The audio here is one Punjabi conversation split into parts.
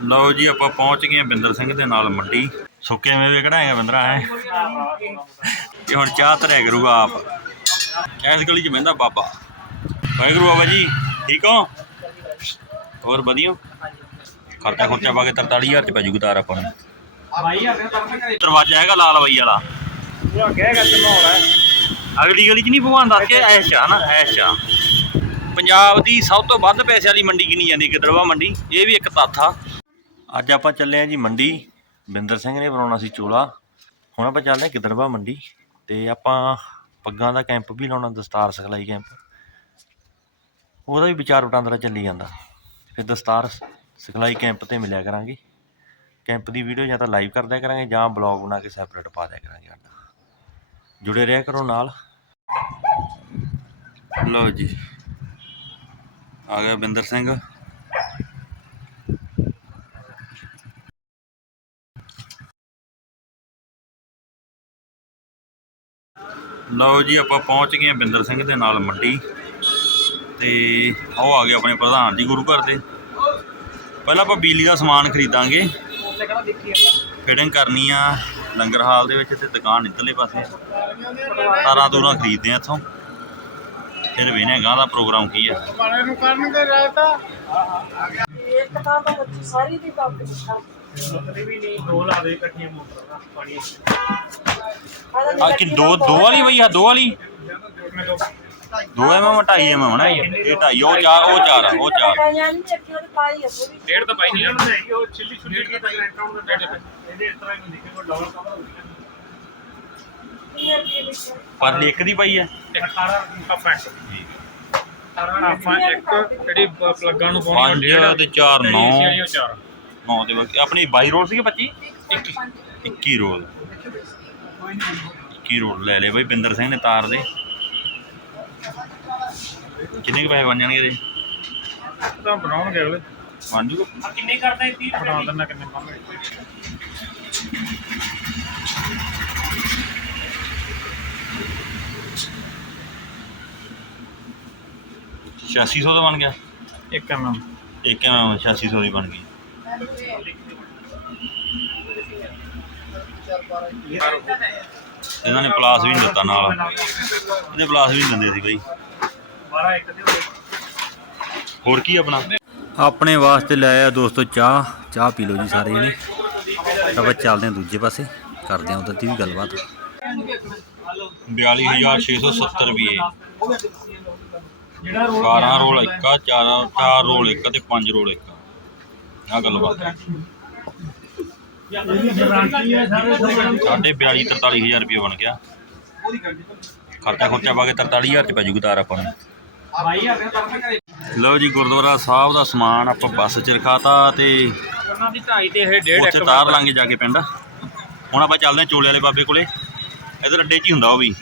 ਲਓ ਜੀ, ਆਪਾਂ ਪਹੁੰਚ ਗਏ ਬਿੰਦਰ ਸਿੰਘ ਦੇ ਨਾਲ ਮੰਡੀ। ਸੁੱਕੇ ਮੇਵੇ ਕਢਾਏਗਾ ਬਿੰਦਰਾ, ਹੈ? ਇਹ ਹੁਣ ਚਾਹ ਧਰਿਆ ਕਰੂਗਾ ਆਪ। ਇਸ ਗਲੀ 'ਚ ਬਹਿੰਦਾ ਬਾਬਾ। ਵਾਹਿਗੁਰੂ ਬਾਬਾ ਜੀ, ਠੀਕ ਹੋ? ਹੋਰ ਵਧੀਆ? ਖਰਚਾ ਖੁਰਚਾ ਪਾ ਕੇ 43000 ਚ ਪੈ ਜੂਗਾ ਤਾਰ ਆਪਾਂ ਨੂੰ। ਦਰਵਾਜ਼ਾ ਹੈਗਾ ਲਾਲ ਬਈ ਵਾਲਾ। ਅਗਲੀ ਗਲੀ 'ਚ ਨਹੀਂ ਭਗਵਾਨ ਦੱਸ ਕੇ ਐਸ਼ ਚਾ ਨਾ ਐਸ਼ ਚਾ ਪੰਜਾਬ ਦੀ ਸਭ ਤੋਂ ਵੱਧ ਪੈਸੇ ਵਾਲੀ ਮੰਡੀ ਗਿਣੀ ਜਾਂਦੀ ਗਿੱਦੜਵਾ ਮੰਡੀ। ਇਹ ਵੀ ਇੱਕ ਤੱਥ ਆ। ਅੱਜ ਆਪਾਂ ਚੱਲੇ ਆ ਜੀ ਮੰਡੀ। ਬਿੰਦਰ ਸਿੰਘ ਨੇ ਬਣਾਉਣਾ ਸੀ ਚੋਲਾ। ਹੁਣ ਆਪਾਂ ਚੱਲਦੇ ਆ ਗਿੱਦੜਵਾ ਮੰਡੀ ਤੇ ਆਪਾਂ ਪੱਗਾਂ ਦਾ ਕੈਂਪ ਵੀ ਲਾਉਣਾ, ਦਸਤਾਰ ਸਿਖਲਾਈ ਕੈਂਪ। ਉਹਦਾ ਵੀ ਵਿਚਾਰ ਵਟਾਂਦਰਾ ਚੱਲੀ ਜਾਂਦਾ। ਫਿਰ ਦਸਤਾਰ ਸਿਖਲਾਈ ਕੈਂਪ ਤੇ ਮਿਲਿਆ ਕਰਾਂਗੇ। ਕੈਂਪ ਦੀ ਵੀਡੀਓ ਜਾਂ ਤਾਂ ਲਾਈਵ ਕਰ ਦਿਆ ਕਰਾਂਗੇ ਜਾਂ ਬਲੌਗ ਬਣਾ ਕੇ ਸੈਪਰੇਟ ਪਾ ਦਿਆ ਕਰਾਂਗੇ ਸਾਡਾ। ਜੁੜੇ ਰਿਹਾ ਕਰੋ ਨਾਲ। ਲਓ ਜੀ। ਆ ਗਿਆ ਬਿੰਦਰ ਸਿੰਘ। ਲਓ ਜੀ ਆਪਾਂ ਪਹੁੰਚ ਗਏ ਹਾਂ ਬਿੰਦਰ ਸਿੰਘ ਦੇ ਨਾਲ ਮੰਡੀ। ਤੇ ਉਹ ਆ ਗਏ ਆਪਣੇ ਪ੍ਰਧਾਨ ਜੀ ਗੁਰੂ ਘਰ ਦੇ। ਪਹਿਲਾਂ ਆਪਾਂ ਬਿਜਲੀ ਦਾ ਸਮਾਨ ਖਰੀਦਾਂਗੇ। ਫਿਟਿੰਗ ਕਰਨੀ ਆ ਲੰਗਰ ਹਾਲ ਦੇ ਵਿੱਚ ਤੇ ਦੁਕਾਨ ਇੱਧਰਲੇ ਪਾਸੇ। ਤਾਰਾਂ ਤੂਰਾਂ ਖਰੀਦਦੇ ਆ ਇੱਥੋਂ। ਫਿਰ ਵੇਨੇ ਗਾਂ ਦਾ ਪ੍ਰੋਗਰਾਮ ਕੀ ਆ। ਬਾਣੇ ਨੂੰ ਕਰਨਗੇ ਰਾਇਤਾ। ਇੱਕ ਤਾਂ ਤਾਂ ਬੱਚੀ ਸਾਰੀ ਦੀ ਕੰਮ ਕੀਤਾ ਉਹਦੇ ਵੀ ਨਹੀਂ ਦੋ ਲਾ ਦੇ ਇਕੱਠੀਆਂ ਮੋਟਰਾਂ ਪਾਣੀ ਆ ਕਿ ਦੋ ਦੋ ਵਾਲੀ ਬਈ ਆ ਦੋ ਵਾਲੀ? ਮੈਂ ਦੋ ਦੋ ਐਮ ਐਮ ਢਾਈ ਐਮ ਹੋਣਾ ਇਹ। ਢਾਈ ਉਹ ਚਾਰ ਉਹ ਚਾਰ ਆ, ਉਹ ਚਾਰ। ਪਾਈ ਪੂਰੀ ਡੇਢ ਤਾਂ ਪਾਈ ਨਹੀਂ ਉਹਨਾਂ ਨੇ ਹੈਗੀ ਉਹ ਛਿੱਲੀ ਛੁੱਲੀ ਦੀ ਪਾਈ ਕਾਊਂਟ ਦਾ ਡੇਢ ਇਹਦੇ ਇਸ ਤਰ੍ਹਾਂ ਹੀ ਹੁੰਦੀ ਕਿ ਉਹ ਡਬਲ ਕਵਰ ਹੋ ਗਿਆ। ਕਿੰਨੇ ਰੁਪਏ ਵਿੱਚ ਪਰ ਲਈ ਇੱਕ ਦੀ ਪਈ ਆ 18 ਹਾਫਾਂ 18 ਹਾਫਾਂ ਇੱਕ ਜਿਹੜੀ ਪਲੱਗਾਂ ਨੂੰ ਪਾਉਣੀ ਉਹ ਡੇਢ। ਤੇ ਚਾਰ ਨੌ। AC ਵਾਲੀ ਉਹ ਚਾਰ ਨੌ ਦੇ ਬਾਕੀ। ਆਪਣੀ 22 ਰੋਲ ਸੀਗੇ 25 21 ਰੋਲ। 21 ਰੋਲ ਲੈ ਲੈ ਬਈ ਬਿੰਦਰ ਸਿੰਘ ਨੇ ਤਾਰ ਦੇ। ਕਿੰਨੇ ਕੁ ਪੈਸੇ ਬਣ ਜਾਣਗੇ ਇਹਦੇ? ਤਾਂ ਬਣਾਉਣਗੇ ਅਗਲੇ। ਬਣ ਜੂਗਾ। ਕਿੰਨੇ ਕਰਦਾ 30 ਬਣਾ ਦਿੰਦਾ ਕਿੰਨੇ ਪਾਉਂਗੇ ਛਿਆਸੀ ਸੌ ਦਾ ਬਣ ਗਿਆ? ਇੱਕ ਐਮਐਮ ਇੱਕ ਐਮ 8600 ਦੀ ਬਣ ਗਈ। ਇਹਨਾਂ ਨੇ ਪਲਾਸ ਵੀ ਨਹੀਂ ਦਿੱਤਾ ਨਾਲ। ਇਹਦੇ ਪਲਾਸ ਵੀ ਨਹੀਂ ਦਿੰਦੇ ਸੀ ਬਈ। 12 ਇੱਕ ਦੇ ਹੋਰ ਕੀ ਆਪਣਾ? ਆਪਣੇ ਵਾਸਤੇ ਲੈ ਆਇਆ ਦੋਸਤੋ ਚਾਹ। ਚਾਹ ਪੀ ਲਓ ਜੀ ਸਾਰੇ ਜਣੇ। ਤਾਂ ਆਪਾਂ ਚੱਲਦੇ ਹਾਂ ਦੂਜੇ ਪਾਸੇ। ਕਰਦੇ ਹਾਂ ਉਧਰ ਦੀ ਵੀ ਗੱਲਬਾਤ। 42670 ਰੁਪਏ। ਜਿਹੜਾ 12 ਰੋਲ ਇੱਕ ਆ 4 4 ਰੋਲ ਇੱਕ ਤੇ 5 ਰੋਲ ਇੱਕ ਆ ਆਹ ਗੱਲਬਾਤ। ਗਾਰੰਟੀ ਹੈ ਸਾਰੇ ਸਾਢੇ 42 43000 ਰੁਪਏ ਬਣ ਗਿਆ। ਖਰਚਾ ਖੁਰਚਾ ਪਾ ਕੇ 43000 ਚ ਪੈ ਜੂਗਾ ਤਾਰ ਆਪਾਂ ਨੂੰ। ਭਾਈ ਆ ਫਿਰ ਕਰਨਾ ਕਰੇ ਲਓ ਜੀ ਗੁਰਦੁਆਰਾ ਸਾਹਿਬ ਦਾ ਸਮਾਨ ਆਪਾਂ ਬੱਸ 'ਚ ਰਖਾਤਾ ਤੇ ਉਹਨਾਂ ਦੀ ਢਾਈ ਤੇ ਇਹ ਡੇਢ ਉੱਥੇ ਤਾਰ ਲਾਂਗੇ ਜਾ ਕੇ ਪਿੰਡ। ਹੁਣ ਆਪਾਂ ਚੱਲਦੇ ਹਾਂ ਚੋਲੇ ਵਾਲੇ ਬਾਬੇ ਕੋਲੇ। ਇਧਰ ਅੱਡੇ 'ਚ ਹੀ ਹੁੰਦਾ ਉਹ ਵੀ।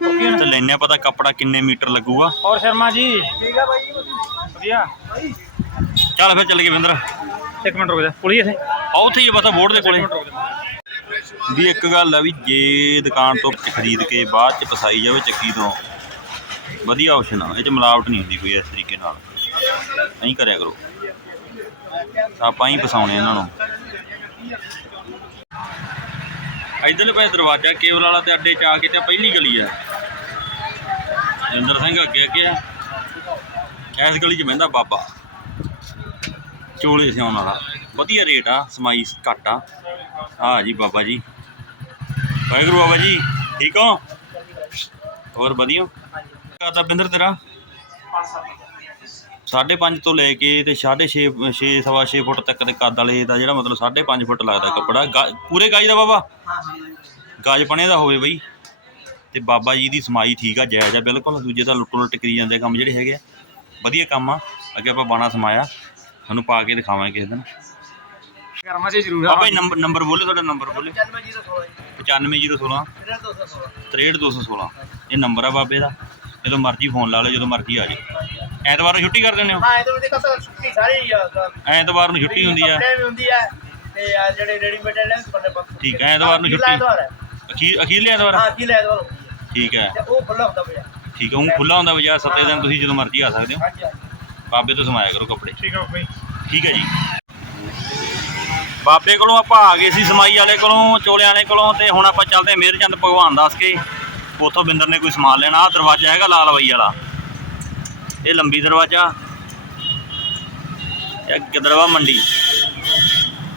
ਤੇ ਲੈਣੇ ਪਤਾ ਕੱਪੜਾ ਕਿੰਨੇ ਮੀਟਰ ਲੱਗੂਗਾ। ਔਰ ਸ਼ਰਮਾ ਜੀ। ਠੀਕ ਆ ਭਾਈ ਵਧੀਆ। ਚੱਲ ਫਿਰ ਚੱਲ ਗਏ ਵਿੰਦਰ ਇੱਕ ਮਿੰਟ ਰੁਕ ਜਾ ਪੁਲੀ ਇੱਥੇ ਆ ਉੱਥੇ ਹੀ ਆ ਬੋਰਡ ਦੇ ਕੋਲੇ। ਵੀ ਇੱਕ ਗੱਲ ਆ ਵੀ ਜੇ ਦੁਕਾਨ ਤੋਂ ਖਰੀਦ ਕੇ ਬਾਅਦ 'ਚ ਪਸਾਈ ਜਾਵੇ ਚੱਕੀ ਤੋਂ ਵਧੀਆ ਆਪਸ਼ਨ ਆ। ਇਹ 'ਚ ਮਿਲਾਵਟ ਨਹੀਂ ਹੁੰਦੀ ਕੋਈ ਇਸ ਤਰੀਕੇ ਨਾਲ। ਨਹੀਂ ਕਰਿਆ ਕਰੋ। ਆਪਾਂ ਹੀ ਪਸਾਉਣੇ ਇਹਨਾਂ ਨੂੰ। ਇਧਰਲੇ ਪਾਸੇ ਦਰਵਾਜ਼ਾ ਕੇਬਲ ਵਾਲਾ ਤੇ ਅੱਡੇ ਚ ਆ ਕੇ ਤੇ ਪਹਿਲੀ ਗਲੀ ਆ। ਜਿੰਦਰ ਸਿੰਘ ਅੱਗੇ ਅੱਗੇ ਆ। ਇਸ ਗਲੀ 'ਚ ਬਹਿੰਦਾ ਬਾਬਾ। ਚੋਲੇ ਸਿਆਉਣ ਵਾਲਾ ਵਧੀਆ ਰੇਟ ਆ ਸਮਾਈ ਘੱਟ ਆ। ਆ ਜੀ ਬਾਬਾ ਜੀ। ਵਾਹਿਗੁਰੂ ਬਾਬਾ ਜੀ ਠੀਕ ਹੋ? ਹੋਰ ਵਧੀਆ? ਕਰਦਾ ਬਿੰਦਰ ਤੇਰਾ? ਸਾਢੇ ਪੰਜ ਤੋਂ ਲੈ ਕੇ ਤੇ 6.5 6 ਸਵਾ 6 ਫੁੱਟ ਤੱਕ ਦੇ ਕੱਦ ਵਾਲੇ ਦਾ ਜਿਹੜਾ ਮਤਲਬ 5.5 ਫੁੱਟ ਲੱਗਦਾ ਕੱਪੜਾ। ਪੂਰੇ ਗਾਜ ਦਾ ਬਾਬਾ? ਗਾਜ ਪਣੇ ਦਾ ਹੋਵੇ ਬਈ। ਤੇ ਬਾਬਾ ਜੀ ਦੀ ਸਮਾਈ ਠੀਕ ਆ ਜਾਇਜ਼ ਆ ਬਿਲਕੁਲ। ਦੂਜੇ ਤਾਂ ਲੁੱਟ ਲੁੱਟ ਕਰੀ ਜਾਂਦੇ ਕੰਮ ਜਿਹੜੇ ਹੈਗੇ ਆ। ਵਧੀਆ ਕੰਮ ਆ। ਅੱਗੇ ਆਪਾਂ ਬਾਣਾ ਸਮਾਇਆ। ਤੁਹਾਨੂੰ ਪਾ ਕੇ ਦਿਖਾਵਾਂਗੇ ਕਿਸੇ ਦਿਨ। ਕਰਮਾ ਜੀ ਜ਼ਰੂਰ ਬਾਬਾ ਜੀ ਨੰਬਰ ਨੰਬਰ ਬੋਲੇ ਤੁਹਾਡਾ ਨੰਬਰ ਬੋਲੇ। 95016 63216 ਇਹ ਨੰਬਰ ਆ ਬਾਬੇ ਦਾ। ਜਦੋਂ ਮਰਜ਼ੀ ਫੋਨ ਲਾ ਲਓ ਜਦੋਂ ਮਰਜ਼ੀ ਆ ਜਾਓ। ਐਤਵਾਰ ਨੂੰ ਛੁੱਟੀ ਕਰ ਦਿੰਦੇ ਹੋ? ਹਾਂ ਛੁੱਟੀ ਸਾਰੀ ਆ ਐਤਵਾਰ ਨੂੰ ਛੁੱਟੀ ਹੁੰਦੀ ਆ। ਕੱਪੜੇ ਵੀ ਹੁੰਦੀ ਹੈ ਤੇ ਆ ਜਿਹੜੇ ਰੈਡੀਮੇਡ ਨੇ ਬੰਦੇ ਬਸ ਠੀਕ ਹੈ, ਐਤਵਾਰ ਨੂੰ ਛੁੱਟੀ। ਅਖੀਰ ਅਖੀਰਲੇ ਐਤਵਾਰ ਹਾਂ ਕੀ ਲੈ ਐਤਵਾਰ ਹੁੰਦੀ ਹੈ ਠੀਕ ਹੈ ਉਹ ਖੁੱਲਾ ਹੁੰਦਾ ਪਿਆ ਠੀਕ ਹੈ ਉਹ ਖੁੱਲਾ ਹੁੰਦਾ ਬਾਜ਼ਾਰ ਸੱਤੇ ਦਿਨ ਤੁਸੀਂ ਜਦੋਂ ਮਰਜ਼ੀ ਆ ਸਕਦੇ ਹੋ। ਬਾਬੇ ਤੋਂ ਸਮਾਇਆ ਕਰੋ ਕੱਪੜੇ। ਠੀਕ ਆ ਭਾਈ ਠੀਕ ਹੈ ਜੀ। ਬਾਬੇ ਕੋਲੋਂ ਆਪਾਂ ਆ ਗਏ ਸੀ ਸਮਾਈ ਵਾਲੇ ਕੋਲੋਂ ਚੋਲੇ ਵਾਲੇ ਕੋਲੋਂ ਤੇ ਹੁਣ ਆਪਾਂ ਚੱਲਦੇ ਹਾਂ ਮੇਰਚੰਦ ਭਗਵਾਨ ਦੱਸ ਕੇ। ਉਥੋਂ ਬਿੰਦਰ ਨੇ ਕੋਈ ਸਮਾਨ ਲੈਣਾ ਆਹ ਦਰਵਾਜ਼ਾ ਹੈਗਾ ਲਾਲ ਬਾਈ ਵਾਲਾ। ਇਹ ਲੰਬੀ ਦਰਵਾਜ਼ਾ। ਇਹ ਗਿੱਦੜਵਾ ਮੰਡੀ।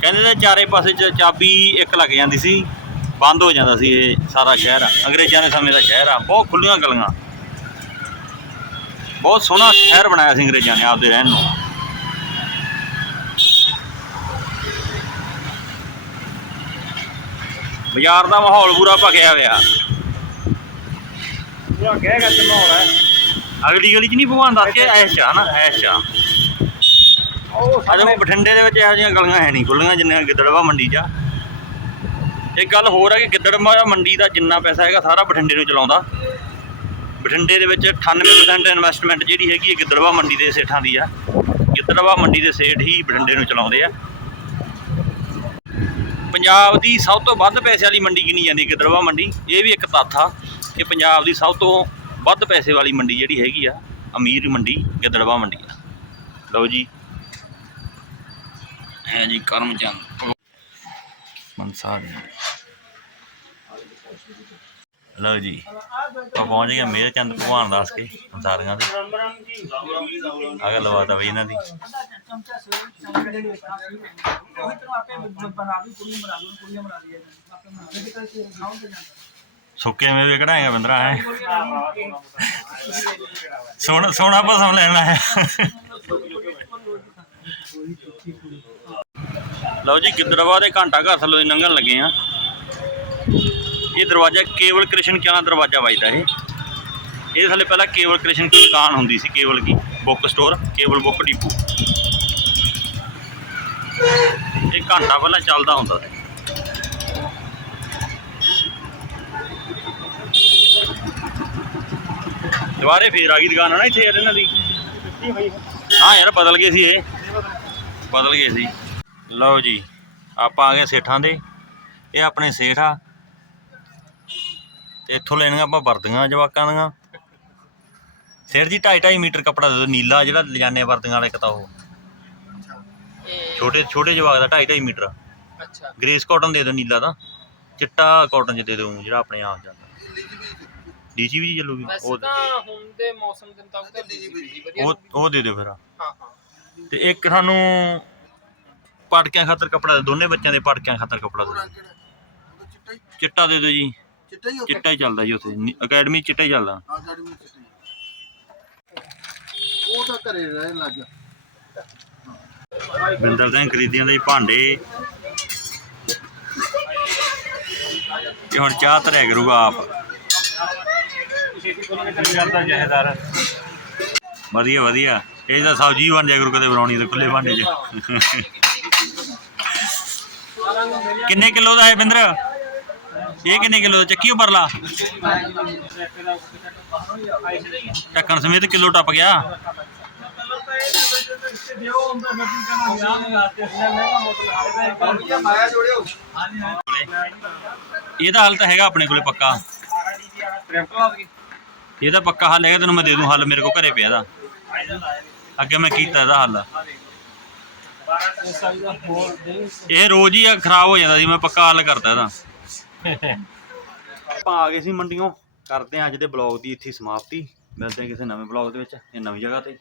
ਕਹਿੰਦੇ ਤੇ ਚਾਰੇ ਪਾਸੇ ਚਾਬੀ ਇੱਕ ਲੱਗ ਜਾਂਦੀ ਸੀ ਬੰਦ ਹੋ ਜਾਂਦਾ ਸੀ ਇਹ ਸਾਰਾ ਸ਼ਹਿਰ। ਅੰਗਰੇਜ਼ਾਂ ਦੇ ਸਮੇਂ ਦਾ ਸ਼ਹਿਰ ਆ ਬਹੁਤ ਖੁੱਲੀਆਂ ਗਲੀਆਂ। ਬਹੁਤ ਸੋਹਣਾ ਸ਼ਹਿਰ ਬਣਾਇਆ ਸੀ ਅੰਗਰੇਜ਼ਾਂ ਨੇ ਆਪਦੇ ਰਹਿਣ ਨੂੰ। ਬਾਜ਼ਾਰ ਦਾ ਮਾਹੌਲ ਪੂਰਾ ਭਖਿਆ ਹੋਇਆ। ਪੂਰਾ ਕਹਿ ਗਿਆ ਤੇ ਮਾਹੌਲ ਹੈ। ਅਗਲੀ ਗਲੀ 'ਚ ਨਹੀਂ ਭਗਵਾਨ ਦੱਸ ਕੇ ਐਸ਼ ਆ ਨਾ ਐਸ਼ ਆ ਉਹ ਬਠਿੰਡੇ ਦੇ ਵਿੱਚ ਇਹੋ ਜਿਹੀਆਂ ਗਲੀਆਂ ਹੈ ਨਹੀਂ ਖੁੱਲੀਆਂ ਜਿੰਨੀਆਂ ਗਿੱਦੜਵਾ ਮੰਡੀ 'ਚ ਆ। ਇੱਕ ਗੱਲ ਹੋਰ ਹੈ ਕਿ ਗਿੱਦੜਵਾ ਮੰਡੀ ਦਾ ਜਿੰਨਾ ਪੈਸਾ ਹੈਗਾ ਸਾਰਾ ਬਠਿੰਡੇ ਨੂੰ ਚਲਾਉਂਦਾ। ਬਠਿੰਡੇ ਦੇ ਵਿੱਚ 98% ਇਨਵੈਸਟਮੈਂਟ ਜਿਹੜੀ ਹੈਗੀ ਹੈ ਗਿੱਦੜਵਾ ਮੰਡੀ ਦੇ ਸੇਠਾਂ ਦੀ ਆ। ਗਿੱਦੜਵਾ ਮੰਡੀ ਦੇ ਸੇਠ ਹੀ ਬਠਿੰਡੇ ਨੂੰ ਚਲਾਉਂਦੇ ਆ। ਪੰਜਾਬ ਦੀ ਸਭ ਤੋਂ ਵੱਧ ਪੈਸੇ ਵਾਲੀ ਮੰਡੀ ਗਿਣੀ ਜਾਂਦੀ ਗਿੱਦੜਵਾ ਮੰਡੀ। ਇਹ ਵੀ ਇੱਕ ਤੱਥ ਆ ਕਿ ਪੰਜਾਬ ਦੀ ਸਭ ਤੋਂ ਵੱਧ ਪੈਸੇ ਵਾਲੀ ਮੰਡੀ ਜਿਹੜੀ ਹੈਗੀ ਆ, ਅਮੀਰ ਮੰਡੀ, ਗਿੱਦੜਵਾ ਮੰਡੀ ਆ। ਲਓ ਜੀ। ਹੈ ਜੀ ਕਰਮਚੰਦ। ਮਨਸਾਰ ਲਓ ਜੀ। ਆਪਾਂ ਪਹੁੰਚ ਗਏ ਮੇਰ ਚੰਦ ਭਗਵਾਨ ਦਾਸ ਕੇ ਮਨਸਾਰੀਆਂ ਦੇ। ਅਗਰ ਲਵਾਤਾ ਬਈ ਇਹਨਾਂ ਦੀ। ਚਮਚਾ ਸਵੇਰ ਚਮਚੇ ਸੁੱਕੇ ਮੇਵੇ ਕਢਾਏਗਾ ਬੰਦਰਾ, ਹੈ? ਸੋਹਣਾ ਸੋਹਣਾ ਪਸਮ ਲੈਣਾ ਹੈ। ਲਓ ਜੀ ਗਿੱਦੜਵਾ ਦੇ ਘੰਟਾ ਘਰ ਥੱਲੋਂ ਦੀ ਲੰਘਣ ਲੱਗੇ ਆ। ਇਹ ਦਰਵਾਜ਼ਾ ਕੇਵਲ ਕ੍ਰਿਸ਼ਨ ਕਿਆਣਾ ਦਰਵਾਜ਼ਾ ਵੱਜਦਾ ਇਹ। ਇਹ ਥੱਲੇ ਪਹਿਲਾਂ ਕੇਵਲ ਕ੍ਰਿਸ਼ਨ ਕੀ ਦੁਕਾਨ ਹੁੰਦੀ ਸੀ, ਕੇਵਲ ਕੀ? ਬੁੱਕ ਸਟੋਰ, ਕੇਵਲ ਬੁੱਕ ਡਿਪੂ। ਇਹ ਘੰਟਾ ਪਹਿਲਾਂ ਚੱਲਦਾ ਹੁੰਦਾ ਸੀ। ਦੁਬਾਰੇ ਫੇਰ ਆ ਗਈ ਦੁਕਾਨ ਹੈ ਨਾ ਇੱਥੇ ਯਾਰ ਇਹਨਾਂ ਦੀ। ਹਾਂ ਯਾਰ, ਬਦਲ ਗਏ ਸੀ ਇਹ। ਬਦਲ ਗਏ ਸੀ। ਲਓ ਜੀ, ਆਪਾਂ ਆ ਗਏ ਸੇਠਾਂ ਦੇ। ਇਹ ਆਪਣੇ ਸੇਠ ਆ। ਤੇ ਇੱਥੋਂ ਲੈਣੀਆਂ ਆਪਾਂ ਵਰਦੀਆਂ ਜਵਾਕਾਂ ਦੀਆਂ। ਸਿਰ ਜੀ 2.5 2.5 ਮੀਟਰ ਕੱਪੜਾ ਦੇ ਦਿਓ ਨੀਲਾ ਜਿਹੜਾ ਲਿਜਾਨੇ ਵਰਦੀਆਂ ਵਾਲਾ ਇੱਕ ਤਾਂ ਉਹ। ਛੋਟੇ ਛੋਟੇ ਜਵਾਕ ਦਾ 2.5 2.5 ਮੀਟਰ। ਅੱਛਾ। ਗ੍ਰੇਸ ਕਾਟਨ ਦੇ ਦਿਓ ਨੀਲਾ ਦਾ ਚਿੱਟਾ ਕਾਟਨ ਚ ਦੇ ਦਿਓ ਜਿਹੜਾ ਆਪਣੇ ਆਪ ਜਾਂਦਾ। ਡੀਜੀ ਵੀ ਚੱਲੂਗੀ ਉਹ ਤਾਂ ਹੁਣ ਦੇ ਮੌਸਮ ਦੇ ਮੁਤਾਬਕ ਤਾਂ ਡੀਜੀਪੀ ਵਧੀਆ। ਉਹ ਉਹ ਦੇ ਦਿਓ ਫਿਰ। ਹਾਂ ਹਾਂ। ਤੇ ਇੱਕ ਸਾਨੂੰ ਪਟਕਿਆਂ ਖਾਤਰ ਕੱਪੜਾ ਦੇ ਦੋਨੇ ਬੱਚਿਆਂ ਦੇ ਪਟਕਿਆਂ ਖਾਤਰ ਕੱਪੜਾ ਦੇ ਦਿਓ। ਚਿੱਟਾ ਦੇ ਦਿਓ ਜੀ। ਚਿੱਟਾ ਹੀ ਚਿੱਟਾ ਹੀ ਚੱਲਦਾ ਜੀ ਉੱਥੇ। ਅਕੈਡਮੀ ਚਿੱਟਾ ਹੀ ਚੱਲਦਾ। ਅਕੈਡਮੀ ਚਿੱਟਾ ਹੀ। ਉਹ ਤਾਂ ਘਰੇ ਰਹਿਣ ਲੱਗ ਗਿਆ। ਬਿੰਦਰ ਸਿੰਘ ਖਰੀਦੀਆਂ ਦੇ ਜੀ ਭਾਂਡੇ। ਇਹ ਹੁਣ ਚਾਹ ਧਰਿਆ ਕਰੂਗਾ ਆਪ। ਜਹੇਦਾਰ ਵਧੀਆ ਵਧੀਆ। ਇਹ ਤਾਂ ਸਬਜ਼ੀ ਬਣ ਜਾਇਆ ਕਰੂ ਕਦੇ ਬਣਾਉਣੀ ਤੇ ਖੁੱਲੇ ਭਾਂਡੇ 'ਚ। ਕਿੰਨੇ ਕਿਲੋ ਦਾ ਹੈ ਬਿੰਦਰ? ਇਹ ਕਿੰਨੇ ਕਿਲੋ ਦਾ? ਚੱਕੀ ਉੱਪਰ ਲਾ ਢੱਕਣ ਸਮੇਤ ਕਿਲੋ ਟੱਪ ਗਿਆ। ਇਹਦਾ ਹੱਲ ਤਾਂ ਹੈਗਾ ਆਪਣੇ ਕੋਲੇ ਪੱਕਾ। ਇਹਦਾ ਪੱਕਾ ਹੱਲ ਹੈਗਾ, ਤੈਨੂੰ ਮੈਂ ਦੇ ਦੂੰ ਹੱਲ, ਮੇਰੇ ਕੋਲ ਘਰੇ ਪਿਆ ਦਾ ਅੱਗੇ ਮੈਂ ਕੀਤਾ ਇਹਦਾ ਹੱਲ। ਇਹ ਰੋਜ਼ ਹੀ ਖਰਾਬ ਹੋ ਜਾਂਦਾ ਸੀ, ਮੈਂ ਪੱਕਾ ਹੱਲ ਕਰਤਾ ਇਹਦਾ। ਆਪਾਂ ਆ ਗਏ ਸੀ ਮੰਡੀੋਂ ਕਰਦੇ ਹਾਂ ਅੱਜ ਦੇ ਬਲੌਗ ਦੀ ਇੱਥੇ ਸਮਾਪਤੀ। ਮਿਲਦੇ ਹਾਂ ਕਿਸੇ ਨਵੇਂ ਬਲੌਗ ਦੇ ਵਿੱਚ ਇਹ ਨਵੀਂ ਜਗ੍ਹਾ ਤੇ।